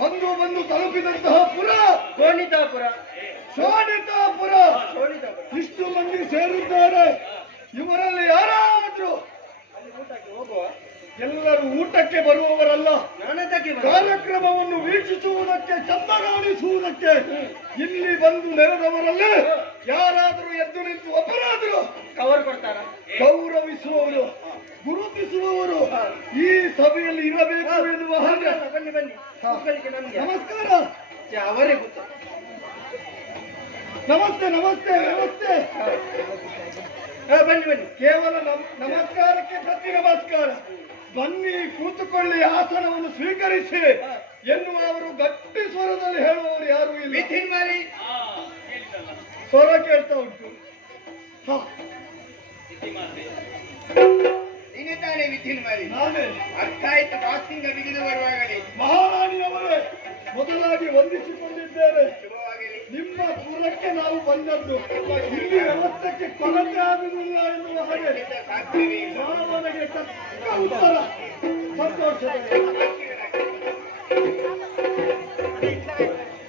ಬಂದು ಬಂದು ತಲುಪಿದಂತಹ ಪುರ ಕೋಣಿತಾಪುರ ಶೋಣಿತಾಪುರ. ಇಷ್ಟು ಮಂದಿ ಸೇರಿದ್ದಾರೆ. ಇವರಲ್ಲಿ ಯಾರಾದ್ರೂ? ಎಲ್ಲರೂ ಊಟಕ್ಕೆ ಬರುವವರಲ್ಲ. ಕಾರ್ಯಕ್ರಮವನ್ನು ವೀಕ್ಷಿಸುವುದಕ್ಕೆ ಚಂದಗಾಣಿಸುವುದಕ್ಕೆ ಇಲ್ಲಿ ಬಂದು ನೆರೆದವರಲ್ಲಿ ಯಾರಾದರೂ ಎದ್ದು ನಿಂತು ಒಬ್ಬರಾದರೂ ಕವರ್ ಕೊಡ್ತಾರ? ಗೌರವಿಸುವವರು. ಗುರುತಿಸುವವರು ಈ ಸಭೆಯಲ್ಲಿ ಇರಬೇಕು ಎನ್ನುವ ಹಾಗೆ. ಬನ್ನಿ ಬನ್ನಿ ನಮಸ್ಕಾರ. ಅವರೇ ಗೊತ್ತು. ನಮಸ್ತೆ ನಮಸ್ತೆ ನಮಸ್ತೆ. ಬನ್ನಿ ಬನ್ನಿ. ಕೇವಲ ನಮಸ್ಕಾರಕ್ಕೆ ಪ್ರತಿ ನಮಸ್ಕಾರ. ಬನ್ನಿ ಕೂತುಕೊಳ್ಳಿ ಆಸನವನ್ನು ಸ್ವೀಕರಿಸಿ ಎನ್ನುವ ಅವರು ಗಟ್ಟಿ ಸ್ವರದಲ್ಲಿ ಹೇಳುವವರು ಯಾರು ಇಲ್ಲ. ಮಾಲಿ ಸ್ವರ ಕೇಳ್ತಾ ಉಂಟು. ಹ, ನೀನೇ ತಾನೇ ಮಾರಿ ಮಾಲಿ ನಾನೇ ಅರ್ಥ ಆಯ್ತು ಬಾಕ್ಸಿಂಗ್ ಬಿಗಿದು ಬರುವಾಗಲೇ. ಮಹಾರಾಣಿಯವರೇ ಮೊದಲಾಗಿ ವಂದಿಸಿಕೊಂಡಿದ್ದೇನೆ. ಶುಭವಾಗಲಿ. ನಿಮ್ಮ ಪುರಕ್ಕೆ ನಾವು ಬಂದದ್ದು. ಇಲ್ಲಿ ವ್ಯವಸ್ಥೆಗೆ ಕೊರತೆ ಆಗುವುದಿಲ್ಲ ಎನ್ನುವ ಹಾಗೆ ಮಾನವನಿಗೆ ಉತ್ತರ. ಸಂತೋಷ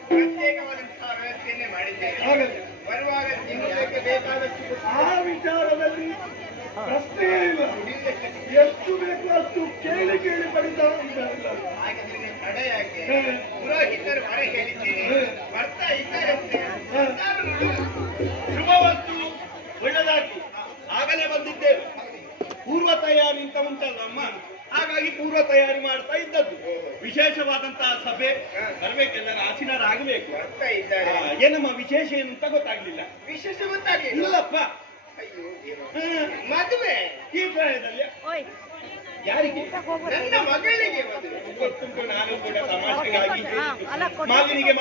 ಪ್ರತ್ಯೇಕವಾದಂತಹ ವ್ಯವಸ್ಥೆಯನ್ನೇ ಮಾಡಿದ್ದೇವೆ ಹಾಗಲ್ಲ ಬರುವಾಗ ತಿನ್ನುವುದಕ್ಕೆ ಬೇಕಾದಷ್ಟು ಆ ವಿಚಾರದಲ್ಲಿ ಪ್ರಶ್ನೆಯೇ ಇಲ್ಲ ಎಷ್ಟು ಬೇಕು ಅಷ್ಟು ಕೇಳಿ ಕೇಳಿ ಪಡಿತಾ ಇದ್ದಾರೆ ಹಾಗಿದ್ರೆ ತಡ ಯಾಕೆ ಹೇ. ಪುರೋಹಿತರು ಹೊರ ಹೇಳಿದ್ದೇನೆ ಬರ್ತಾ ಇದ್ದಾರಂತೆ ಶುಭವಸ್ತು ಒಳ್ಳೆದಾಗಿ ಆಗಲೇ ಬಂದಿದ್ದೇವೆ ಪೂರ್ವ ತಯಾರಿ ಅಂತ ಉಂಟಲ್ಲ ಹಾಗಾಗಿ ಪೂರ್ವ ತಯಾರಿ ಮಾಡ್ತಾ ಇದ್ದದ್ದು ವಿಶೇಷವಾದಂತಹ ಸಭೆ ಬರ್ಬೇಕೆಲ್ಲರ ಆಸೀನರಾಗಬೇಕು ಬರ್ತಾ ಇದ್ದಾರೆ ಏನಮ್ಮ ವಿಶೇಷ ಏನು ಅಂತ ಗೊತ್ತಾಗ್ಲಿಲ್ಲ. ವಿಶೇಷ ಗೊತ್ತಾಗ್ಲಿಲ್ಲ. ಇಲ್ಲಪ್ಪ. ಮದುವೆ. ಈ ಪ್ರಾಯದಲ್ಲಿ ಯಾರಿಗೆ? ನನ್ನ ಮಗಳಿಗೆ ನಾನು ಕೂಡ ತಮಾಷೆಗಾಗಿ ಮಗನಿಗೆ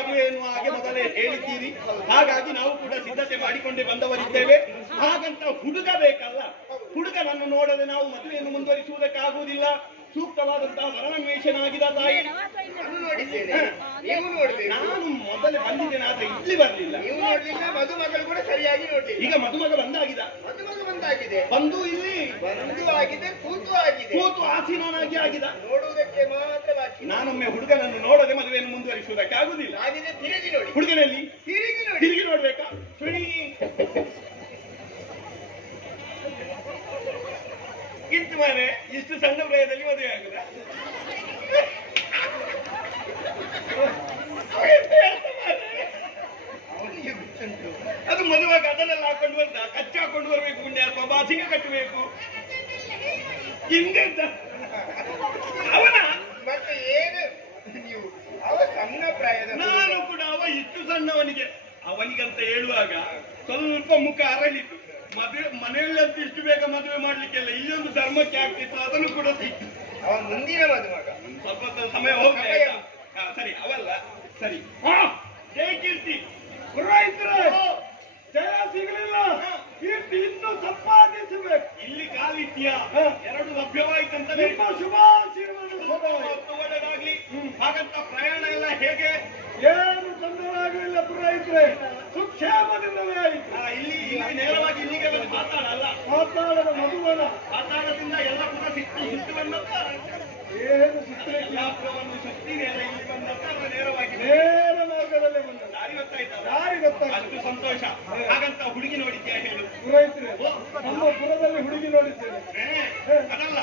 ಹಾಗೆ ಮೊದಲೇ ಹೇಳಿದ್ದೀರಿ. ಹಾಗಾಗಿ ನಾವು ಕೂಡ ಸಿದ್ಧತೆ ಮಾಡಿಕೊಂಡೇ ಬಂದವರಿದ್ದೇವೆ. ಹಾಗಂತ ಹುಡುಗ ಬೇಕಲ್ಲ. ಹುಡುಗನನ್ನು ನೋಡದೆ ನಾವು ಮದುವೆಯನ್ನು ಮುಂದುವರಿಸುವುದಕ್ಕಾಗುವುದಿಲ್ಲ. ಸೂಕ್ತವಾದಂತಹ ವರನನ್ವೇಷನಾಗಿದ ತಾಯಿ. ನಾನು ನೋಡಿದ್ದೇನೆ ನೀವು ನೋಡಿದೆ ನಾನು ಮೊದಲೇ ಬಂದಿದ್ದೇನೆ ಆದ್ರೆ ಇಲ್ಲಿ ಬರಲಿಲ್ಲ. ನೀವು ನೋಡ್ಲಿಲ್ಲ ಮದುಮಗಳು ಕೂಡ ಸರಿಯಾಗಿ ನೋಡ್ಲಿಲ್ಲ. ಈಗ ಮದುಮಗ ಬಂದಾಗಿದ. ಮದುಮಗ ಬಂದಾಗಿದೆ. ಬಂದು ಇಲ್ಲಿ ಬಂದು ಆಗಿದೆ ಕೂತು ಆಗಿದೆ. ಕೂತು ಆಸೀನಾಗಿ ಆಗಿದ. ನೋಡುವುದಕ್ಕೆ ಮಾತ್ರ ಬಾಕಿ. ನಾನೊಮ್ಮೆ ಹುಡುಗನನ್ನು ನೋಡದೆ ಮದುವೆಯನ್ನು ಮುಂದುವರಿಸುವುದಕ್ಕೆ ಆಗುದಿಲ್ಲ ಆಗಿದೆ ತಿರುಗಿ ನೋಡಿ. ಹುಡುಗನಲ್ಲಿ ತಿರುಗಿ ನೋಡಿ. ತಿರುಗಿ ನೋಡ್ಬೇಕಾ? ಸುಳಿ. ಮಾರೆ ಇಷ್ಟು ಸಣ್ಣ ಪ್ರಾಯದಲ್ಲಿ ಮದುವೆ ಆಗುದ? ಅದು ಮದುವಾಗ ಅದನ್ನೆಲ್ಲ ಹಾಕೊಂಡು ಬಂದ. ಕಚ್ಚಿ ಹಾಕೊಂಡು ಬರ್ಬೇಕು ಪುಣ್ಯಾತ್ಮ ಬಾಸಿಗೆ ಕಟ್ಟಬೇಕು. ಹಿಂದೆಂತ ಅವನ? ಮತ್ತೆ ಏನು? ನೀವು ಅವ ಸಣ್ಣ ಪ್ರಾಯದ ನಾನು ಕೂಡ ಅವ ಇಷ್ಟು ಸಣ್ಣವನಿಗೆ. ಅವನಿಗಂತ ಹೇಳುವಾಗ ಸ್ವಲ್ಪ ಮುಖ ಅರಳಿತು ಮದುವೆ ಮನೆಯಲ್ಲಿ ಅಂತ ಇಷ್ಟು ಬೇಗ ಮದುವೆ ಮಾಡ್ಲಿಕ್ಕೆಲ್ಲ ಇಲ್ಲೊಂದು ಧರ್ಮಕ್ಕೆ ಆಗ್ತಿತ್ತು ಅದನ್ನು ಕೂಡ ಸಿಕ್ತು ಅವ ಮುಂದಿನ ಮದುವಾಗ ಸ್ವಲ್ಪ ಸಮಯ ಹೋಗ್ಲಿ ಆಯ್ತಾ? ಹಾ, ಸರಿ ಅವಲ್ಲ ಸರಿ. ಹಾ ಜೈ ಕೀರ್ತಿ. ಪುರೋಹಿತರೇ ಜಯ ಸಿಗಲಿಲ್ಲ. ಕೀರ್ತಿ ಇನ್ನೂ ಸಂಪಾದಿಸಬೇಕು. ಇಲ್ಲಿ ಕಾಲಿತ್ಯ ಎರಡು ಲಭ್ಯವಾಯ್ತಂತ ನಿಮ್ಮ ಶುಭಾಶೀರ್ವಾದ ಸದಾ ಒಳ್ಳೆದಾಗ್ಲಿ ಹಾಗಂತ ಪ್ರಯಾಣ ಎಲ್ಲ ಹೇಗೆ? ಏನು ತೊಂದರೆಯಾಗಲಿಲ್ಲ ಪುರೋಹಿತರೆ. ಸುಕ್ಷೇಮದಿಂದಲೇ ಆಯಿತು. ಇಲ್ಲಿ ಇಲ್ಲಿ ನೇರವಾಗಿ ಇಲ್ಲಿಗೆ ಬಂದು ಮಾತಾಡಲ್ಲ ಮಾತಾಡದ ಮಧುವನ. ಮಾತಾಡದಿಂದ ಎಲ್ಲ ಕೂಡ ಸಿಕ್ತು ಸಿಕ್ಕುವಂತ ಏನು ಶಕ್ತಿ ಎಲ್ಲ ಇಲ್ಲಿ ಬಂದಂತ ನೇರವಾಗಿ ನೇರ ಮಾರ್ಗದಲ್ಲೇ ಬಂದ ದಾರಿ ಗೊತ್ತಾಯ್ತಲ್ಲ ಯಾರಿಗೆ ಗೊತ್ತಾಗ್ತದೆ ಅಷ್ಟು ಸಂತೋಷ. ಹಾಗಂತ ಹುಡುಗಿ ನೋಡಿದ್ಯಾ ಹೇಳು. ನಮ್ಮ ಪುರದಲ್ಲಿ ಹುಡುಗಿ ನೋಡಿದ್ದೇನೆ. ಅದಲ್ಲ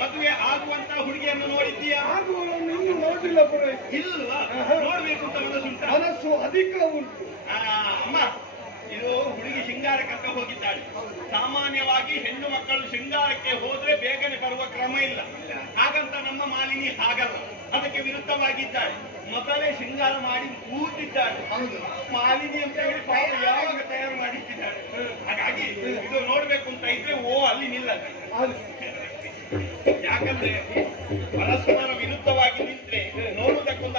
ಮದುವೆ ಆಗುವಂತ ಹುಡುಗಿಯನ್ನು ನೋಡಿದ್ದೀಯಾ? ಆಗುವವರನ್ನು ಇನ್ನೂ ನೋಡಿಲ್ಲ ಪುರೋಹಿತ ಇಲ್ವಾ? ನೋಡ್ಬೇಕು ಅಂತ ಮನಸ್ಸುಂಟ ಮನಸ್ಸು ಅಧಿಕ ಉಂಟು. ಅಮ್ಮ ಇದು ಹುಡುಗಿ ಶೃಂಗಾರಕ್ಕೆ ಹೋಗಿದ್ದಾಳೆ. ಸಾಮಾನ್ಯವಾಗಿ ಹೆಣ್ಣು ಮಕ್ಕಳು ಶೃಂಗಾರಕ್ಕೆ ಹೋದ್ರೆ ಬೇಗನೆ ಬರುವ ಕ್ರಮ ಇಲ್ಲ. ಹಾಗಂತ ನಮ್ಮ ಮಾಲಿನಿ ಹಾಗಲ್ಲ. ಅದಕ್ಕೆ ವಿರುದ್ಧವಾಗಿದ್ದಾಳೆ. ಮೊದಲೇ ಶೃಂಗಾರ ಮಾಡಿ ಕೂತಿದ್ದಾಳೆ ಮಾಲಿನಿ ಅಂತ ಹೇಳಿ ಪಾಪ ಯಾವಾಗ ತಯಾರು ಮಾಡಿಟ್ಟಿದ್ದಾಳೆ ಹಾಗಾಗಿ ಇದು ನೋಡ್ಬೇಕು ಅಂತ ಇದ್ರೆ ಓ ಅಲ್ಲಿ ನಿಲ್ಲ ಯಾಕಂದ್ರೆ ಪರಸ್ಪರ ವಿರುದ್ಧವಾಗಿ ನಿಂತ್ರೆ ನೋಡುವುದಕ್ಕೊಂದು.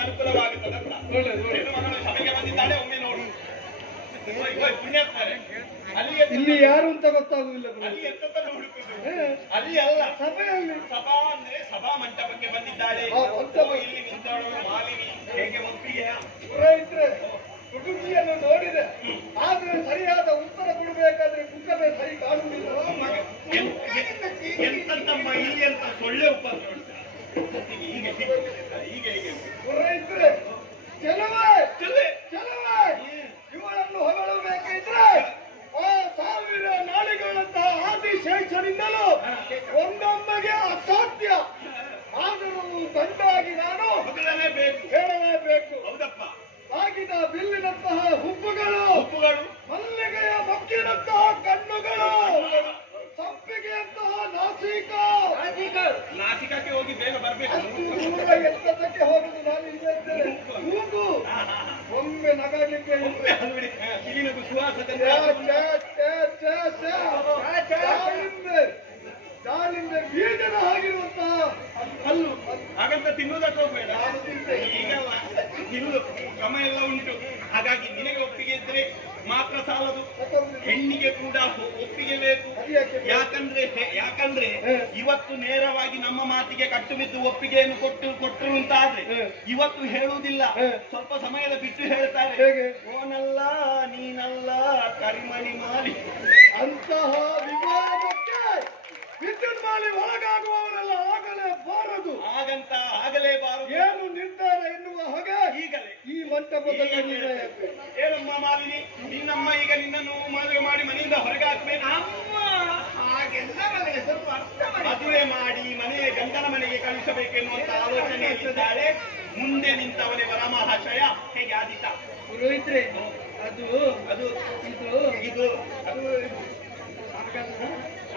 ಹೆಣ್ಣು ಮಗಳು ಸಭೆಗೆ ಬಂದಿದ್ದಾಳೆ ಒಮ್ಮೆ ನೋಡು. ಪುಣ್ಯ ಪುಣ್ಯಾತ್ಮರೇ. ಅಲ್ಲಿ ಇಲ್ಲಿ ಯಾರು ಅಂತ ಗೊತ್ತಾಗುವುದಿಲ್ಲ ಅಲ್ಲಿ ಅಲ್ಲಿ ಅಲ್ಲ. ಸಭೆಯಲ್ಲಿ. ಸಭಾ ಅಂದ್ರೆ ಸಭಾ ಮಂಟಪಕ್ಕೆ ಬಂದಿದ್ದಾಳೆ. ಇಲ್ಲಿ ನಿಂತಾಳು ಮಾಲಿನಿ. ಹೇಗೆ ಒಪ್ಪಿಗೆ ಪುರೋಹಿತರೆ ಹುಡುಗಿಯನ್ನು ನೋಡಿದೆ. ಆದ್ರೆ ಸರಿಯಾದ ಉತ್ತರ ಕೊಡಬೇಕಾದ್ರೆ ಮುಖವೇ ಸರಿ ಕಾಣುವುದಿಲ್ಲ. ಎಂತಮ್ಮ ಇಲ್ಲಿ ಅಂತ ಸೊಳ್ಳೆ ಉಂಟಾ? ಹೀಗೆ ಹಾಗಂತ ತಿನ್ನುವುದಕ್ಕೆ ಹೋಗ್ಬೇಡ. ಈಗಲ್ಲ ನಿಲ್ಲು ಕ್ರಮ ಎಲ್ಲ ಉಂಟು. ಹಾಗಾಗಿ ನಿನಗೆ ಒಪ್ಪಿಗೆ ಇದ್ರೆ ಮಾತ್ರ ಸಾಲದು. ಹೆಣ್ಣಿಗೆ ಕೂಡ ಒಪ್ಪಿಗೆ ಬೇಕು. ಯಾಕಂದ್ರೆ ಯಾಕಂದ್ರೆ ಇವತ್ತು ನೇರವಾಗಿ ನಮ್ಮ ಮಾತಿಗೆ ಕಟ್ಟು ಬಿದ್ದು ಒಪ್ಪಿಗೆಯನ್ನು ಕೊಟ್ಟು ಕೊಟ್ಟರು ಅಂತ ಆದ್ರೆ ಇವತ್ತು ಹೇಳುವುದಿಲ್ಲ. ಸ್ವಲ್ಪ ಸಮಯದ ಬಿಟ್ಟು ಹೇಳ್ತಾರೆ. ಓನಲ್ಲ ನೀನಲ್ಲ ಕರಿಮಣಿ ಮಾಲಿ. ಅಂತಹ ವಿವಾದಕ್ಕೆ ವಿದ್ಯುತ್ ಮಾಲಿ ಒಳಗಾಗುವವರೆಲ್ಲ ಆಗಲೇಬಾರದು ಹಾಗಂತ ಆಗಲೇಬಾರದು ಏನು ನಿರ್ಧಾರ ಎನ್ನುವ ಹಾಗೆ ಈಗಲೇ ಈ ಮಂಟಪದಲ್ಲಿ. ಏನಮ್ಮ ಮಾಲಿನಿ ನಿನ್ನಮ್ಮ ಈಗ ನಿನ್ನನ್ನು ಮದುವೆ ಮಾಡಿ ಮನೆಯಿಂದ ಹೊರಗೆ ಹಾಕ್ಬೇಕು ಹಾಗೆಲ್ಲ ನನಗೆ ಸ್ವಲ್ಪ ಅರ್ಥ ಮಾಡಿ ಮದುವೆ ಮಾಡಿ ಮನೆಯ ಗಂಡನ ಮನೆಗೆ ಕಳಿಸಬೇಕೆನ್ನುವಂತ ಇದ್ದಾಳೆ ಮುಂದೆ ನಿಂತವನೇ ವರಮಹಾಶಯ ಹೇಗೆ ಆದಿತ ಪುರೋಹಿತ್ರೆ ಅದು ಅದು ಇದು ಇದು ಅದು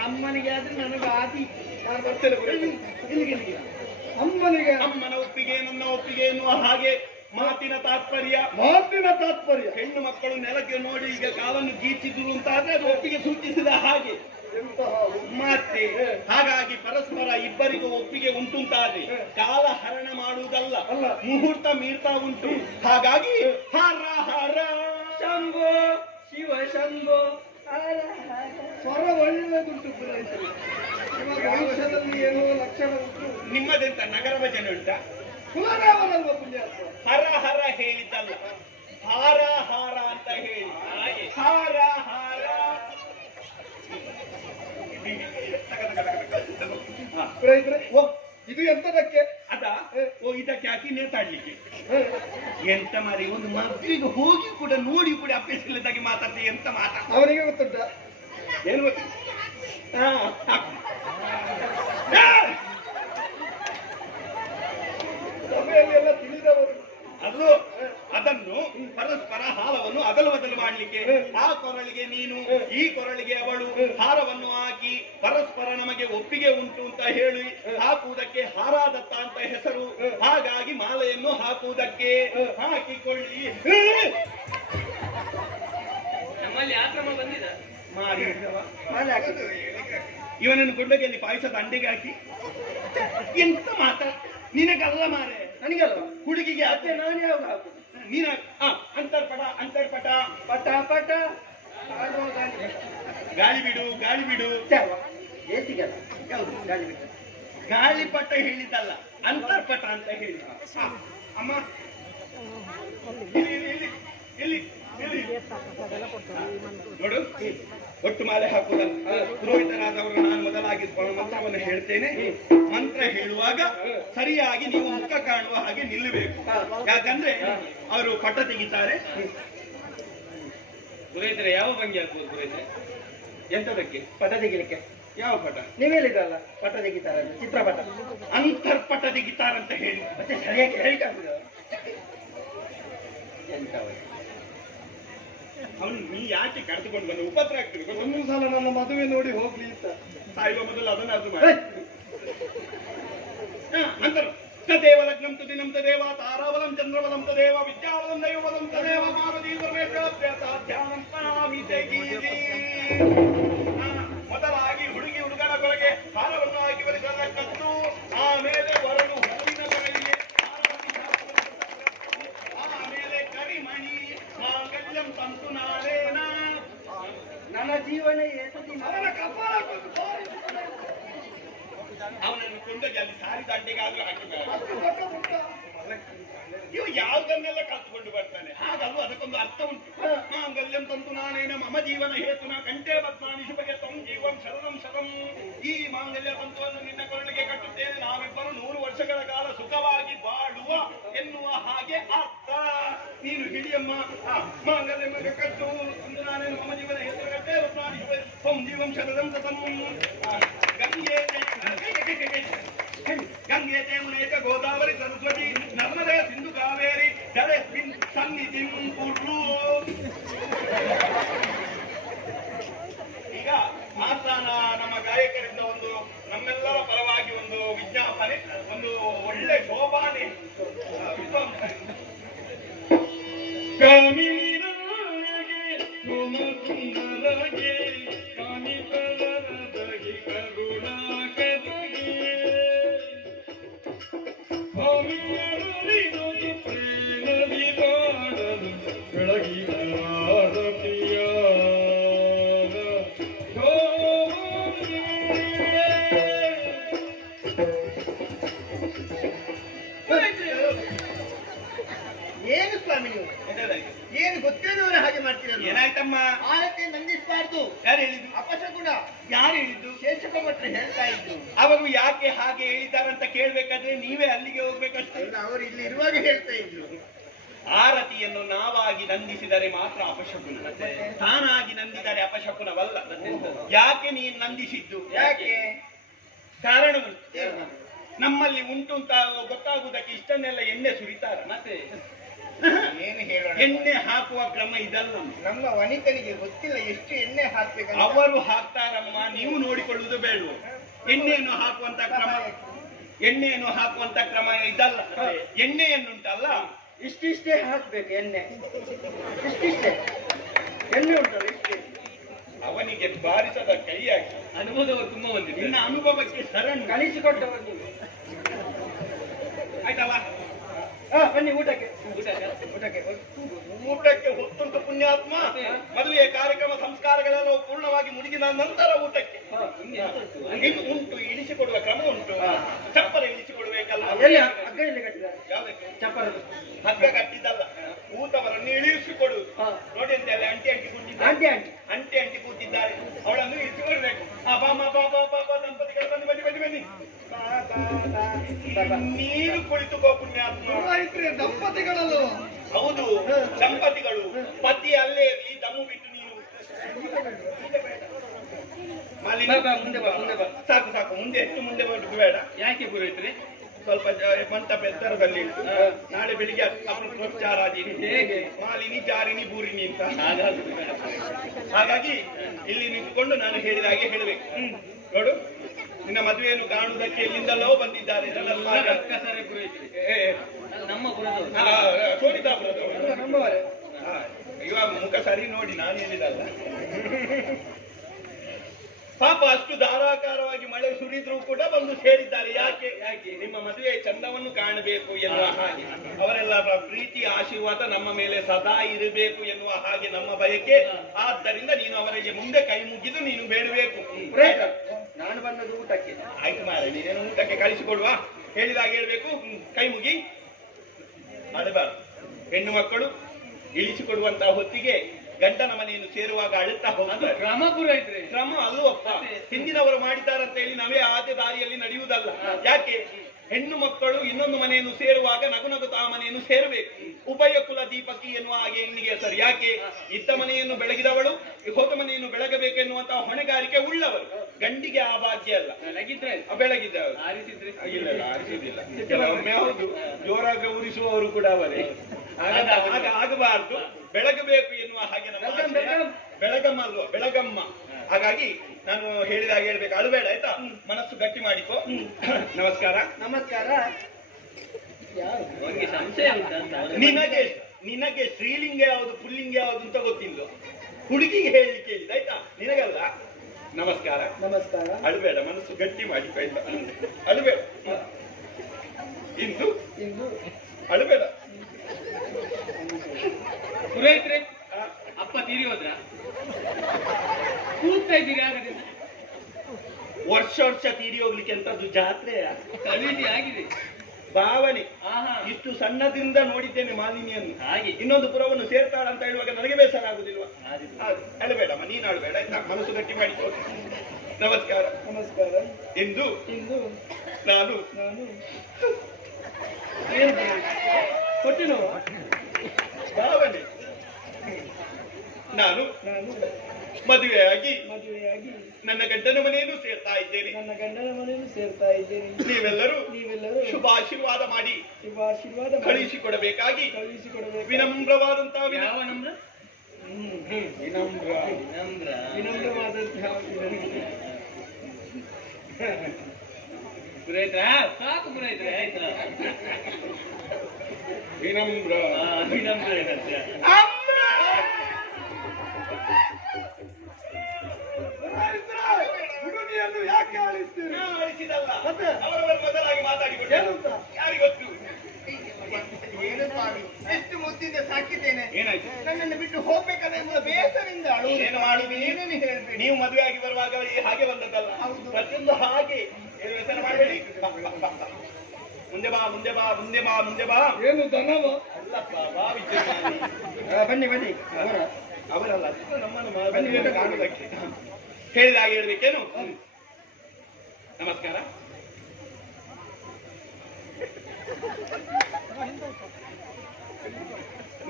ಅಮ್ಮನಿಗೆ ಆದ್ರೆ ನನಗೆ ಆತಿ ನಾನು ಬರ್ತೇನೆ. ಇಲ್ಲಿಗೆ ಇಲ್ಲಿಗೆ. ಅಮ್ಮನಿಗೆ. ಅಮ್ಮನ ಒಪ್ಪಿಗೆ ನನ್ನ ಒಪ್ಪಿಗೆ ಎನ್ನುವ ಹಾಗೆ ಮಾತಿನ ತಾತ್ಪರ್ಯ. ಮಾತಿನ ತಾತ್ಪರ್ಯ. ಹೆಣ್ಣು ಮಕ್ಕಳು ನೆಲಕ್ಕೆ ನೋಡಿ ಈಗ ಕಾಲನ್ನು ಗೀಚಿದ್ರು ಅಂತ ಆದ್ರೆ ಅದು ಒಪ್ಪಿಗೆ ಸೂಚಿಸಿದ ಹಾಗೆ. ಮಾತೆ ಹಾಗಾಗಿ ಪರಸ್ಪರ ಇಬ್ಬರಿಗೂ ಒಪ್ಪಿಗೆ ಉಂಟುಂತಾದ್ರೆ ಕಾಲ ಹರಣ ಮಾಡುವುದಲ್ಲ. ಅಲ್ಲ. ಮುಹೂರ್ತ ಮೀರ್ತಾ ಉಂಟು. ಹಾಗಾಗಿ ಹರ ಹರ. ಶಂಭೋ ಶಿವ ಶಂಭೋ. ಸ್ವರ ಒಳ್ಳೆಯದುಂಟು ಇವಾಗ ಭವಿಷ್ಯದಲ್ಲಿ ಏನೋ ಲಕ್ಷಣ ಉಂಟು. ನಿಮ್ಮದೆಂತ ನಗರ ಭಜನೆ ಉಂಟಾ? ಕುಲದೇವರಲ್ವ ಪುಣ್ಯಾತ್ಮ ಹರ ಹರ ಹೇಳಿದ್ದಲ್ಲ. ಹಾರ ಹಾರ ಅಂತ ಹೇಳಿ. ಹಾರ ಹಾರ. ಇದು ಎಂತದಕ್ಕೆ? ಅದ? ಹಾಕಿ ನೇತಾಡ್ಲಿಕ್ಕೆ. ಎಂತ ಮಾರಿ ಒಂದು ಮದುವೆಗೆ ಹೋಗಿ ಕೂಡ ನೋಡಿ ಕೂಡ ಅಭ್ಯಾಸ ಇಲ್ಲದಾಗಿ ಮಾತಾಡ್ತೀವಿ ಎಂತ ಮಾತಾ? ಅವನಿಗೆ ಗೊತ್ತುಂಟ. ಏನು ಗೊತ್ತು. ಸಭೆಯಲ್ಲಿ ಎಲ್ಲ ಅದನ್ನು ಪರಸ್ಪರ ಹಾಲವನ್ನು ಅದಲು ಬದಲು ಮಾಡ್ಲಿಕ್ಕೆ ಆ ಕೊರಳಿಗೆ ನೀನು ಈ ಕೊರಳಿಗೆ ಅವಳು ಹಾರವನ್ನು ಹಾಕಿ ಪರಸ್ಪರ ನಮಗೆ ಒಪ್ಪಿಗೆ ಉಂಟು ಅಂತ ಹೇಳಿ ಹಾಕುವುದಕ್ಕೆ ಹಾರಾದತ್ತ ಅಂತ ಹೆಸರು. ಹಾಗಾಗಿ ಮಾಲೆಯನ್ನು ಹಾಕುವುದಕ್ಕೆ ಹಾಕಿಕೊಳ್ಳಿ. ನಮ್ಮಲ್ಲಿ ಆಕ್ರಮ ಬಂದಿದೆ? ಮಾಡಿ. ಇವನನ್ನು ಕೊಂಡೋಗಿ ಪಾಯಸದ ಅಂಡೆಗೆ ಹಾಕಿ. ಎಂತ ಮಾತ ನಿನಗಲ್ಲ ಮಾರೆ. ನನಗಲ್ಲ. ಹುಡುಗಿಗೆ ಅದೇ ನಾನೇ ನಾನು ಯಾವಾಗ ಹಾಕುದು. ನೀನ ಆ, ಅಂತರ್ಪಟ ಅಂತರ್ಪಟ ಪಟ ಪಟ. ಗಾಳಿ. ಬಿಡು ಗಾಳಿ ಬಿಡು. ಯಾವುದು ಗಾಳಿ ಬಿಡು? ಗಾಳಿಪಟ ಹೇಳಿದ್ದಲ್ಲ ಅಂತರ್ಪಟ ಅಂತ ಹೇಳಿದ ಅಮ್ಮ. ನೋಡು ಒಟ್ಟು ಮಾಲೆ ಹಾಕುವುದಲ್ಲ ಪುರೋಹಿತರಾದವರು ನಾನು ಮೊದಲಾಗಿ ಮಂತ್ರವನ್ನು ಹೇಳ್ತೇನೆ. ಮಂತ್ರ ಹೇಳುವಾಗ ಸರಿಯಾಗಿ ನೀವು ಮುಖ ಕಾಣುವ ಹಾಗೆ ನಿಲ್ಲಬೇಕು. ಯಾಕಂದ್ರೆ ಅವರು ಪಟ ತೆಗಿತಾರೆ. ಪುರೋಹಿತರೆ ಯಾವ ಭಂಗಿ ಆಗ್ಬೋದು ಪುರೋಹಿತರೆ? ಎಂತದಕ್ಕೆ ಪಟ ತೆಗಿಲಿಕ್ಕೆ. ಯಾವ ಪಟ ನೀವು ಹೇಳಿದ್ರಲ್ಲ ಪಟ ತೆಗಿತಾರೆ ಅಂತ, ಚಿತ್ರಪಟ ಅಂತರ್ಪಟ ತೆಗಿತಾರಂತ ಹೇಳಿ. ಮತ್ತೆ ಸರಿಯಾಗಿ ಹೇಳಿಕಾಗುದು ಅವನು ನೀ ಯಾಕೆ ಕರೆದುಕೊಂಡು ಬಂದ ಉಪದ್ರ ಆಗ್ತಿರ್ಬೇಕು? ಒಂದು ಸಲ ನನ್ನ ಮದುವೆ ನೋಡಿ ಹೋಗ್ಲಿ ಅಂತ. ಸಾಯುವ ಮೊದಲು ಅದನ್ನಾದ್ರೂ ಮಾಡಿ. ಅಂತರು ತದೇವ ಲಗ್ನಂ ತದಿನಂ ತದೇವ ತಾರಾವಲಂ ಚಂದ್ರವಲಂ ತದೇವ ವಿದ್ಯಾವಲಂ ದೈವವಲಂ ತದೇವ ಮಾನದೀವರ್ಮೇತ್ಯಾನಂ ಪ್ರಾಮಿ ತೆಗೀರಿ ಹಾ, ಮೊದಲಾಗಿ ಹುಡುಗಿ ಹುಡುಗನ ಕೊರಗೆ ಹಾರವನ್ನು ಹಾಕಿ ಬಲಿಸತಕ್ಕದ್ದು ಆಮೇಲೆ ಹೊರಡು ಹೂವಿನ ಕೊರಳಿಗೆ ಹಾರವನ್ನು ಹಾಕುವುದು. ಆಮೇಲೆ ಕರಿಮಣಿ ಮಾಂಗಲ್ಯಂ ತಂತು ನಾರೇನ ನನ್ನ ಜೀವನ ಏಸತಿ ಅವನ ಕಪಾಳ ಕೊಂದು ಬಾರಿ ಅವನನ್ನು ಕೊಂಡೋಗಿ ಅಲ್ಲಿ ಸಾರಿ ದಂಡೆಗಾದ್ರೂ ಹಾಕಿದ್ದಾರೆ. ಇವ ಯಾವುದನ್ನೆಲ್ಲ ಕಲ್ತುಕೊಂಡು ಬರ್ತಾನೆ? ಹಾಗಲ್ವ? ಅದಕ್ಕೊಂದು ಅರ್ಥ ಉಂಟು. ಮಾಂಗಲ್ಯಂ ತಂತು ನಾನೇನ, ಮಮ ಜೀವನ ಹೇತುನ ಕಂಠೆ ಬದ್ನಾನಿ ಶುಭಗೆ ತಂ ಜೀವಂ ಶರಣಂ ಶತಂ ಈ ಮಾಂಗಲ್ಯ ತಂತುವನ್ನು ನಿನ್ನ ಕೊರಳಿಗೆ ಕಟ್ಟುತ್ತೇನೆ. ನಾವಿಬ್ಬರು ನೂರು ವರ್ಷಗಳ ಕಾಲ ಸುಖವಾಗಿ ಬಾಳುವ ಎನ್ನುವ ಹಾಗೆ ಅರ್ಥ. ನೀನು ಹಿಡಿಯಮ್ಮ. ಮಾಂಗಲ್ಯ ಮಗ ಕಟ್ಟು. ತಂದು ನಾನೇನು ಮಮ ಜೀವನ ಹೇತು ಕಟ್ಟೆ ಬದ್ನಾನಿ ಶುಭ ತಂ ಜೀವಂ ಶರಣಂ ಶತಂ ಗಂಗೆ ಮುನೇಕ ಗೋದಾವರಿ ಸರಸ್ವತಿ ನರ್ಮದೆ ಸಿಂಧು ಕಾವೇರಿ ಜಡೆ ಸನ್ನಿಧಿ ಕುರ್ರು ಈಗ ಆಸ್ಥಾನ ನಮ್ಮ ಗಾಯಕರಿಂದ ಒಂದು ನಮ್ಮೆಲ್ಲರ ಪರವಾಗಿ ಒಂದು ವಿಜ್ಞಾಪನೆ ಒಂದು ಒಳ್ಳೆ ಶೋಭಾನೆ ಕಾಮಿನಿ ಕಾಮಿ ಏನಾಯ್ತಮ್ಮ ಆಳತೆ ನಂದಿಸಬಾರ್ದು. ಯಾರು ಹೇಳಿದ್ದು? ಅಪಶಕುನ. ಯಾರು ಹೇಳಿದ್ದು? ಶೇಷಕ ಭಟ್ರು ಹೇಳ್ತಾ ಇದ್ದು ಅವರು ಯಾಕೆ ಹಾಗೆ ಹೇಳಿದಾರಂತ ಕೇಳ್ಬೇಕಾದ್ರೆ ನೀವೇ ಅಲ್ಲಿಗೆ ಹೋಗ್ಬೇಕಷ್ಟೇ. ಅವರು ಇಲ್ಲಿ ಇರುವಾಗ ಹೇಳ್ತಾ ಇದ್ರು. ಆರತಿಯನ್ನು ನಾವಾಗಿ ನಂದಿಸಿದರೆ ಮಾತ್ರ ಅಪಶಕುನ. ತಾನಾಗಿ ನಂದಿದರೆ ಅಪಶಕುನವಲ್ಲ. ಯಾಕೆ ನೀನು ನಂದಿಸಿದ್ದು? ಯಾಕೆ? ಕಾರಣ ಉಂಟು ನಮ್ಮಲ್ಲಿ ಉಂಟು ಅಂತ ಗೊತ್ತಾಗುವುದಕ್ಕೆ ಇಷ್ಟನ್ನೆಲ್ಲ ಎಣ್ಣೆ ಸುರಿತಾರ. ಮತ್ತೆ? ಏನು ಹೇಳೋಣ? ಎಣ್ಣೆ ಹಾಕುವ ಕ್ರಮ ಇದಲ್ಲ. ನಮ್ಮ ವನಿತನಿಗೆ ಗೊತ್ತಿಲ್ಲ ಎಷ್ಟು ಎಣ್ಣೆ ಹಾಕ್ಬೇಕು ಅವರು ಹಾಕ್ತಾರಮ್ಮ ನೀವು ನೋಡಿಕೊಳ್ಳುವುದು ಬೇಡ ಎಣ್ಣೆಯನ್ನು ಹಾಕುವಂತ ಕ್ರಮ ಎಣ್ಣೆಯನ್ನು ಹಾಕುವಂತ ಕ್ರಮ ಇದಲ್ಲ. ಎಣ್ಣೆಯನ್ನುಂಟಲ್ಲ? ಇಷ್ಟಿಷ್ಟೇ ಹಾಕ್ಬೇಕು ಎಣ್ಣೆ. ಇಷ್ಟಿಷ್ಟೇ. ಎಣ್ಣೆ ಉಂಟಲ್ಲ ಇಷ್ಟೇ? ಅವನಿಗೆ ಬಾರಿಸದ ಕೈಯಾಗಿ. ಅನುಭವ ತುಂಬ ಬಂದಿದೆ ನಿನ್ನ ಅನುಭವಕ್ಕೆ ಸರಣ್ ಕಲಿಸಿಕೊಟ್ಟವರು ಆಯ್ತಲ್ಲ? ಹಾ ಬನ್ನಿ ಊಟಕ್ಕೆ. ಊಟಕ್ಕೆ? ಊಟಕ್ಕೆ. ಊಟಕ್ಕೆ ಹೊತ್ತುಂಟು ಪುಣ್ಯಾತ್ಮ. ಮದುವೆ ಕಾರ್ಯಕ್ರಮ ಸಂಸ್ಕಾರಗಳೆಲ್ಲ ಪೂರ್ಣವಾಗಿ ಮುಗಿದ ನಂತರ ಊಟಕ್ಕೆ? ಇನ್ನು ಉಂಟು ಇಳಿಸಿಕೊಡುವ ಕ್ರಮ ಉಂಟು. ಚಪ್ಪರ ಇಳಿಸಿಕೊಡ್ಬೇಕಲ್ಲ ಹಗ್ಗ ಎಲ್ಲಿ ಕಟ್ಟಿದ್ದಾರೆ? ಯಾವ್ದಕ್ಕೆ? ಚಪ್ಪರದು ಹಗ್ಗ ಕಟ್ಟಿದ್ದಲ್ಲ. ಊಟವರನ್ನು ಇಳಿಸಿಕೊಡು. ನೋಡಿ ಅಂತ ಹೇಳಿ ಅಂಟಿ ಅಂಟಿ ಕೂತಿದ್ದಾರೆ. ಅಂಟಿ ಆಂಟಿ. ಅಂಟಿ ಅಂಟಿ ಕೂತಿದ್ದಾರೆ. ಅವಳನ್ನು ಇಳಿಸಿಕೊಡ್ಬೇಕು. ಆ ಬಾ ಮಾ ಬಾ ಬಾ ಬಾ ಬಾ ದಂಪತಿಗಳು ಬನ್ನಿ ಬನ್ನಿ ಬನ್ನಿ ಬನ್ನಿ. ನೀನು ಕುಳಿತುಕೋ ಪುಣ್ಯಾತ್ಮ. ದಂಪತಿಗಳಲ್ಲ? ದಂಪತಿಗಳಲ್ಲವ ಹೌದು ದಂಪತಿಗಳು. ಪತಿ ಅಲ್ಲೇ ಇರಲಿ ದಮ್ಮು ಬಿಟ್ಟು ನೀನು ಮಾಲಿನಿ, ಮುಂದೆ ಬಾ, ಮುಂದೆ ಬಾ. ಸಾಕು ಸಾಕು ಮುಂದೆ ಎಷ್ಟು ಮುಂದೆ ಬರೋದು ಬೇಡ. ಯಾಕೆ ಪುರೋಹಿತ್ರೆ? ಸ್ವಲ್ಪ ಮಂಟಪ ಎತ್ತರದಲ್ಲಿ. ನಾಳೆ ಬೆಳಿಗ್ಗೆ ಪ್ರೋತ್ಸಾರಾದೀನಿ ಹೇಗೆ? ಮಾಲಿನಿ ಜಾರಿನಿ ಬೂರಿನಿ ಅಂತ. ಹಾಗಾಗಿ ಇಲ್ಲಿ ನಿಂತುಕೊಂಡು ನಾನು ಹೇಳಿದ ಹಾಗೆ ಹೇಳಬೇಕು. ನೋಡು ನಿನ್ನ ಮದುವೆಯನ್ನು ಕಾಣುವುದಕ್ಕೆ ಎಲ್ಲಿಂದಲೋ ಬಂದಿದ್ದಾರೆ ನನ್ನ ನಮ್ಮ ಇವಾಗ ಮುಖ ಸರಿ ನೋಡಿ ನಾನು ಹೇಳಿದಲ್ಲ. ಪಾಪ ಅಷ್ಟು ಧಾರಾಕಾರವಾಗಿ ಮಳೆ ಸುರಿದ್ರೂ ಕೂಡ ಬಂದು ಸೇರಿದ್ದಾರೆ. ಯಾಕೆ? ಯಾಕೆ? ನಿಮ್ಮ ಮದುವೆ ಚಂದವನ್ನು ಕಾಣಬೇಕು ಎನ್ನುವ ಹಾಗೆ. ಅವರೆಲ್ಲ ಪ್ರೀತಿ ಆಶೀರ್ವಾದ ನಮ್ಮ ಮೇಲೆ ಸದಾ ಇರಬೇಕು ಎನ್ನುವ ಹಾಗೆ ನಮ್ಮ ಬಯಕೆ. ಆದ್ದರಿಂದ ನೀನು ಅವರಿಗೆ ಮುಂದೆ ಕೈ ಮುಗಿದು ನೀನು ಬೇಡಬೇಕು. ನಾನು ಬಂದದ್ದು ಊಟಕ್ಕೆ. ಆಯ್ತು ಮಾರ ನೀನೇನು ಊಟಕ್ಕೆ ಕಳಿಸಿಕೊಡುವ? ಹೇಳಿದಾಗ ಹೇಳ್ಬೇಕು? ಕೈ ಮುಗಿ. ಮಾಡಬಾರ್ದು ಹೆಣ್ಣು ಮಕ್ಕಳು ಇಳಿಸಿಕೊಡುವಂತಹ ಹೊತ್ತಿಗೆ ಗಂಡನ ಮನೆಯನ್ನು ಸೇರುವಾಗ ಅಳುತ್ತಾ ಹೋಗ್ತಾರೆ. ಕ್ರಮ ಇದ್ರೆ. ಕ್ರಮ ಅಲ್ಲವಪ್ಪ ಹಿಂದಿನವರು ಮಾಡಿದ್ದಾರಂತ ಹೇಳಿ ನಾವೇ ಆದ ದಾರಿಯಲ್ಲಿ ನಡೆಯುವುದಲ್ಲ. ಯಾಕೆ? ಹೆಣ್ಣು ಮಕ್ಕಳು ಇನ್ನೊಂದು ಮನೆಯನ್ನು ಸೇರುವಾಗ ನಗು ನಗುತ್ತಾ ಆ ಮನೆಯನ್ನು ಸೇರಬೇಕು. ಉಭಯ ಕುಲ ದೀಪಕಿ ಎನ್ನುವ ಹಾಗೆ ಹೆಣ್ಣಿಗೆ ಸರಿ. ಯಾಕೆ? ಇದ್ದ ಮನೆಯನ್ನು ಬೆಳಗಿದವಳು ಹೋದ ಮನೆಯನ್ನು ಬೆಳಗಬೇಕೆನ್ನುವಂತಹ ಹೊಣೆಗಾರಿಕೆ ಉಳ್ಳವರು ಗಂಡಿಗೆ ಆ ಭಾಗ್ಯ ಅಲ್ಲ. ಬೆಳಗಿದ್ರೆ ಆ ಬೆಳಗಿದ್ದವರು ಆರಿಸಿದ್ರೆ ಇಲ್ಲ ಕೆಲವೊಮ್ಮೆ ಹೌದು ಜೋರಾಗಿ ಉರಿಸುವವರು ಕೂಡ ಅವರೇ. ಆಗ ಆಗ ಆಗಬಾರ್ದು. ಬೆಳಗಬೇಕು ಎನ್ನುವ ಹಾಗೆ ನಮ್ಮ. ಬೆಳಗಮ್ಮ ಅಲ್ವಾ? ಬೆಳಗಮ್ಮ. ಹಾಗಾಗಿ ನಾನು ಹೇಳಿದ ಹಾಗೆ ಹೇಳ್ಬೇಕು. ಅಳಬೇಡ ಆಯ್ತಾ? ಮನಸ್ಸು ಗಟ್ಟಿ ಮಾಡಿಕೋ. ನಮಸ್ಕಾರ. ನಮಸ್ಕಾರ. ನಿನಗೆ ನಿನಗೆ ಸ್ತ್ರೀಲಿಂಗ ಯಾವುದು ಪುಲ್ಲಿಂಗ ಯಾವುದು ಅಂತ ಗೊತ್ತಿಲ್ಲ ಹುಡುಗಿಗೆ ಹೇಳಿ ಕೇಳಿದ ಆಯ್ತಾ? ನಿನಗಲ್ಲ? ನಮಸ್ಕಾರ. ನಮಸ್ಕಾರ. ಅಳಬೇಡ ಮನಸ್ಸು ಗಟ್ಟಿ ಮಾಡಿ ಕೈ ಅಳಬೇಡ ಇಂದು ಇಂದು ಅಳಬೇಡ. ಪುರೋಹಿತ್ರೆ ಅಪ್ಪ ತೀರಿ ಹೋದ್ರ? ಕೂಗ್ತಾ ಇದ್ದೀರಿ ಆಗದಿಂದ ವರ್ಷ ವರ್ಷ ತೀರಿ ಹೋಗ್ಲಿಕ್ಕೆ ಎಂತದ್ದು ಜಾತ್ರೆಯ ಕವಿಟಿ ಆಗಿದೆ. ಭಾವನೆ. ಆಹಾ. ಇಷ್ಟು ಸಣ್ಣದಿಂದ ನೋಡಿದ್ದೇನೆ ಮಾಲಿನಿಯನ್ನು. ಹಾಗೆ. ಇನ್ನೊಂದು ಪುರವನ್ನು ಸೇರ್ತಾಳ ಅಂತ ಹೇಳುವಾಗ ನನಗೆ ಬೇಸರ ಆಗುದಿಲ್ವಾ ಅಳಬೇಡಮ್ಮ ನೀನು ಅಳಬೇಡ ಆಯ್ತಾ? ಮನಸ್ಸು ಗಟ್ಟಿ ಮಾಡಿ. ನಮಸ್ಕಾರ. ನಮಸ್ಕಾರ. ಇಂದು ಇಂದು ನಾನು ನಾನು ಕೊಟ್ಟಿನ ಭಾವನೆ. ನಾನು ನಾನು ಮದುವೆಯಾಗಿ ಮದುವೆಯಾಗಿ ನನ್ನ ಗಂಡನ ಮನೆಯನ್ನು ಸೇರ್ತಾ ಇದ್ದೇನೆ. ನನ್ನ ಗಂಡನ ಮನೆಯನ್ನು ಸೇರ್ತಾ ಇದ್ದೇನೆ. ನೀವೆಲ್ಲರೂ ನೀವೆಲ್ಲರೂ ಶುಭಾಶೀರ್ವಾದ ಮಾಡಿ ಶುಭಾಶೀರ್ವಾದ ಮಾಡಿ ಕಳುಹಿಸಿಕೊಡಬೇಕಾಗಿ ಕಳುಹಿಸಿಕೊಡಬೇಕು ವಿನಮ್ರವಾದಂತಹ ವಿನಮ್ರ ಯಾವ ನಮ್ರ ಹ್ಮ್. ವಿನಮ್ರ ನಮ್ರ ವಿನಮ್ರವಾದಂತಹ ಪುರೈತ್ರ ಸಾಕು ಪುರೈತ್ರ ಆಯ್ತಾ? ವಿನಮ್ರ. ವಿನಮ್ರ ಏನಂತೆ? ಹುಡುಗಿಯನ್ನು ಯಾಕೆ ಆಳಿಸ್ತೀರಿ ನಾನು ಅಳಿಸಿದಲ್ಲ ಮತ್ತೆ? ಅವರವರ ಮೊದಲಾಗಿ ಮಾತಾಡಿಕೊಂಡು ಏನು ಅಂತ? ಯಾರಿಗೊತ್ತು ಏನು ಸ್ವಾಮಿ ಎಷ್ಟು ಮುದ್ದಿಂದ ಸಾಕಿದ್ದೇನೆ ಏನಾಯ್ತು ನನ್ನನ್ನು ಬಿಟ್ಟು ಹೋಗ್ಬೇಕಲ್ಲ ಎಂಬ ಬೇಸರದಿಂದ ಅಳುವುದು. ಏನು ಮಾಡುದು ಏನೇನು ಹೇಳ್ಬೇಡಿ ನೀವು ಮದುವೆ ಆಗಿ ಬರುವಾಗ ಈ ಹಾಗೆ ಬಂದದ್ದಲ್ಲ. ಪ್ರತಿಯೊಂದು ಹಾಗೆ. ವ್ಯಸನ ಮಾಡಬೇಡಿ. ಮುಂದೆ ಬಾ ಮುಂದೆ ಬಾ ಮುಂದೆ ಬಾ ಮುಂದೆ ಬಾ. ಏನು ದನವ ಅಲ್ಲಪ್ಪ ಬಾ. ಬನ್ನಿ ಬನ್ನಿ. ಅವರ. ಅವರಲ್ಲ ನಮ್ಮನ್ನು ಬನ್ನಿ ಕಾಣುವುದಕ್ಕೆ. ಹೇಳಿದ ಹಾಗೆ ಹೇಳ್ಬೇಕೇನು? ನಮಸ್ಕಾರ.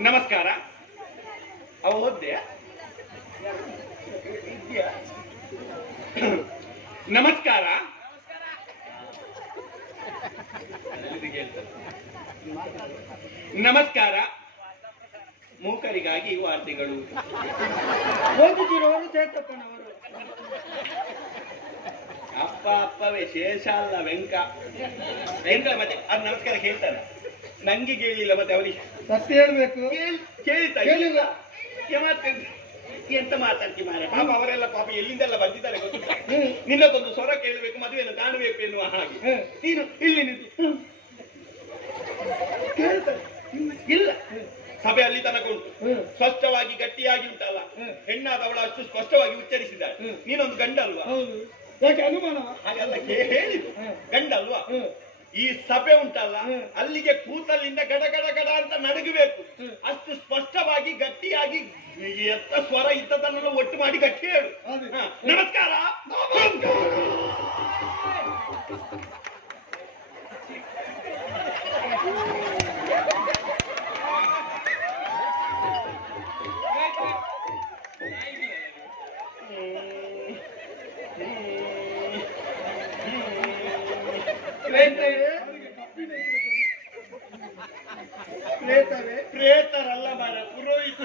ನಮಸ್ಕಾರ. ಅವ ಹೋದ್ದೆ ನಮಸ್ಕಾರ. ನಮಸ್ಕಾರ. ಮೂಕರಿಗಾಗಿ ವಾರ್ತೆಗಳು. ಓದುತ್ತಿರುವವರು ಸೇತಪ್ಪನವರು. ಅಪ್ಪ ಅಪ್ಪವೇ ಶೇಷ ಅಲ್ಲ ವೆಂಕ. ವೆಂಕ ಮತ್ತೆ ಅದು ನಮಸ್ಕಾರ ಹೇಳ್ತಾರ ನಂಗೆ ಕೇಳಿಲ್ಲ ಮತ್ತೆ ಅವರಿಗೆ ಸತ್ಯ ಹೇಳ್ಬೇಕು. ಕೇಳ್ತಾ ಕೇಳ್ತಾ ಕೇಳಿಲ್ಲ. ಎಂತ ಮಾತಾಡ್ತಿ ಮಾರೆ ಪಾಪ ಅವರೆಲ್ಲ ಪಾಪ ಎಲ್ಲಿಂದೆಲ್ಲ ಬಂದಿದ್ದಾರೆ ಗೊತ್ತಿಲ್ಲ. ನಿನ್ನದೊಂದು ಸ್ವರ ಕೇಳಬೇಕು ಮದುವೆಯನ್ನು ಕಾಣಬೇಕು ಎನ್ನುವ ಹಾಗೆ. ನೀನು ಇಲ್ಲಿ ನಿಂತು. ಕೇಳ್ತಾರೆ. ಇಲ್ಲ. ಸಭೆ ಅಲ್ಲಿ ತನಕ ಉಂಟು. ಸ್ವಚ್ಛವಾಗಿ ಸ್ಪಷ್ಟವಾಗಿ ಗಟ್ಟಿಯಾಗಿ ಉಂಟಲ್ಲ. ಹೆಣ್ಣಾದವಳ ಅಷ್ಟು ಸ್ಪಷ್ಟವಾಗಿ ಉಚ್ಚರಿಸಿದ್ದಾಳೆ. ನೀನೊಂದು ಗಂಡ ಅಲ್ವಾ ಯಾಕೆ ಅನುಮಾನ ಹಾಗೆಲ್ಲ ಹೇಳಿದ್ದು. ಗಂಡ ಅಲ್ವಾ. ಈ ಸಭೆ ಉಂಟಲ್ಲ? ಅಲ್ಲಿಗೆ ಕೂತಲ್ಲಿಂದ ಗಡ ಗಡ ಗಡ ಅಂತ ನಡಗಬೇಕು. ಅಷ್ಟು ಸ್ಪಷ್ಟವಾಗಿ ಗಟ್ಟಿಯಾಗಿ ಎತ್ತ ಸ್ವರ ಇದ್ದದನ್ನೆಲ್ಲ ಒಟ್ಟು ಮಾಡಿ ಗಟ್ಟಿ ಹೇಳು. ನಮಸ್ಕಾರ ಪ್ರೇತವೇ ಪ್ರೇತರಲ್ಲ ಮಾರ ಪುರೋಹಿತ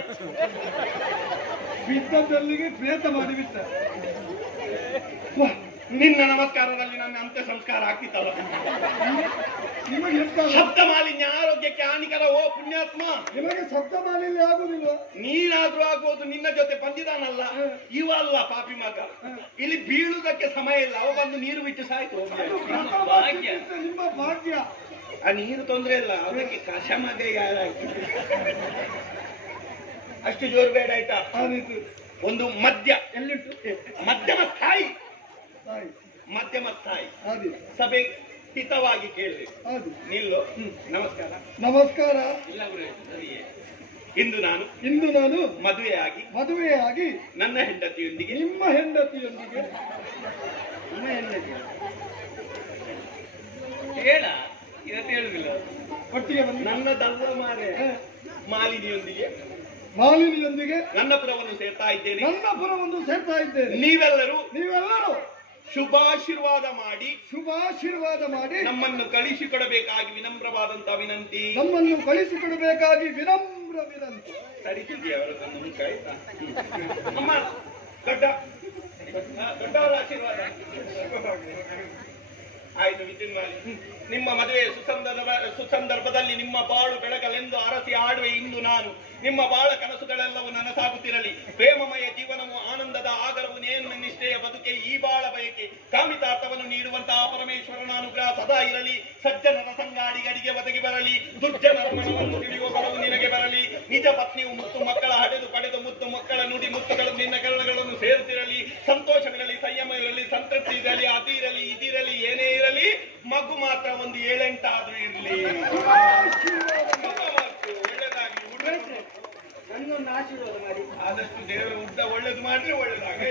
ಬಿದ್ದದ್ದಲ್ಲಿಗೆ ಪ್ರೇತ ಮಾಡಿಬಿಟ್ಟ ವಾ, ನಿನ್ನ ನಮಸ್ಕಾರದಲ್ಲಿ ನನ್ನ ಅಂತ್ಯ ನಿಮಗೆ ಶಬ್ದ ಮಾಲಿನ್ಯ ಆರೋಗ್ಯಕ್ಕೆ ಹಾನಿಕರ ಓ ಪುಣ್ಯಾತ್ಮ. ನಿಮಗೆ ಶಬ್ದ ಮಾಲಿನ್ಯ ಆಗುದಿಲ್ಲ ನೀನಾದ್ರೂ ಆಗುವುದು ನಿನ್ನ ಜೊತೆ ಬಂದಿದಾನಲ್ಲ. ಇವಲ್ಲ ಪಾಪಿ ಮಗ? ಇಲ್ಲಿ ಬೀಳುವುದಕ್ಕೆ ಸಮಯ ಇಲ್ಲ. ಅವ ಬಂದು ನೀರು ಬಿಟ್ಟು ಸಾಯ್ತು. ನಿಮ್ಮ ಭಾಗ್ಯ. ಆ ನೀರು ತೊಂದ್ರೆ ಇಲ್ಲ. ಅದಕ್ಕೆ ಕಷ ಮಗ ಯಾರಾಯ್ತು? ಅಷ್ಟು ಜೋರು ಬೇಡ ಆಯ್ತಾ? ಒಂದು ಮದ್ಯ. ಎಲ್ಲಿಟ್ಟು? ಮಧ್ಯಮ ಸ್ಥಾಯಿ. ಮಧ್ಯಮ ಸ್ಥಾಯಿ. ಸಭೆ ಹಿತವಾಗಿ ಕೇಳಬೇಕು. ನಿಲ್ಲು. ನಮಸ್ಕಾರ. ನಮಸ್ಕಾರ. ಇಲ್ಲ ಸರಿಯೇ. ಇಂದು ನಾನು ಇಂದು ನಾನು ಮದುವೆಯಾಗಿ ಮದುವೆಯಾಗಿ ನನ್ನ ಹೆಂಡತಿಯೊಂದಿಗೆ ನಿಮ್ಮ ಹೆಂಡತಿಯೊಂದಿಗೆ ನಿಮ್ಮ ಹೆಂಡತಿ ಹೇಳ ಇವತ್ತು ಹೇಳುದಿಲ್ಲ. ಒಟ್ಟಿಗೆ ಬಂದು ನನ್ನ ದಲ್ಲ ಮಾರೆ ಮಾಲಿನಿಯೊಂದಿಗೆ ಮಾಲಿನಿಯೊಂದಿಗೆ ನನ್ನ ಪುರವನ್ನು ಸೇರ್ತಾ ಇದ್ದೇನೆ. ನನ್ನ ಪುರವನ್ನು ಸೇರ್ತಾ ಇದ್ದೇನೆ. ನೀವೆಲ್ಲರೂ ನೀವೆಲ್ಲರೂ ಶುಭಾಶೀರ್ವಾದ ಮಾಡಿ ಶುಭಾಶೀರ್ವಾದ ಮಾಡಿ ನಮ್ಮನ್ನು ಕಳಿಸಿಕೊಡಬೇಕಾಗಿ ವಿನಮ್ರವಾದಂತ ವಿನಂತಿ. ನಮ್ಮನ್ನು ಕಳಿಸಿಕೊಡಬೇಕಾಗಿ ವಿನಮ್ರ ವಿನಂತಿ. ಸರಿತಿದೆಯಾ ಅಮ್ಮ ದೊಡ್ಡ ದೊಡ್ಡವರ ಆಶೀರ್ವಾದ. ಆಯ್ತು ನಿಮ್ಮ ಮದುವೆ ಸುಸಂದರ್ಭ ಸುಸಂದರ್ಭದಲ್ಲಿ ನಿಮ್ಮ ಬಾಳು ಬೆಳಗಲೆಂದು ಅರಸಿ ಆಡುವೆ ಇಂದು ನಾನು. ನಿಮ್ಮ ಬಾಳ ಕನಸುಗಳೆಲ್ಲವೂ ಸಂಗಾಡಿಗಡಿಗೆ ಒದಗಿ ಬರಲಿ ದುರ್ಜನರ ಮನವನ್ನು ನಿನಗೆ ಬರಲಿ. ನಿಜ ಪತ್ನಿಯು ಮುತ್ತು ಮಕ್ಕಳ, ಹಡೆದು ಪಡೆದು ಮುತ್ತು ಮಕ್ಕಳ, ನುಡಿ ಮುತ್ತುಗಳು ನಿನ್ನ ಕರಣಗಳನ್ನು ಸೇರುತ್ತಿರಲಿ ಸಂತೋಷವಿರಲಿ, ಸಂಯಮ ಇರಲಿ, ಸಂತೃಪ್ತಿ ಇರಲಿ ಅದಿರಲಿ ಇದಿರಲಿ ಏನೇ ಇರಲಿ, ಮಗು ಮಾತ್ರ ಒಂದು ಏಳೆಂಟಾದ್ರೂ ಇರಲಿ. ಆದಷ್ಟು ದೇವರ ಉದ್ದ ಒಳ್ಳೇದು ಮಾಡ್ರೆ ಒಳ್ಳೇದಾಗ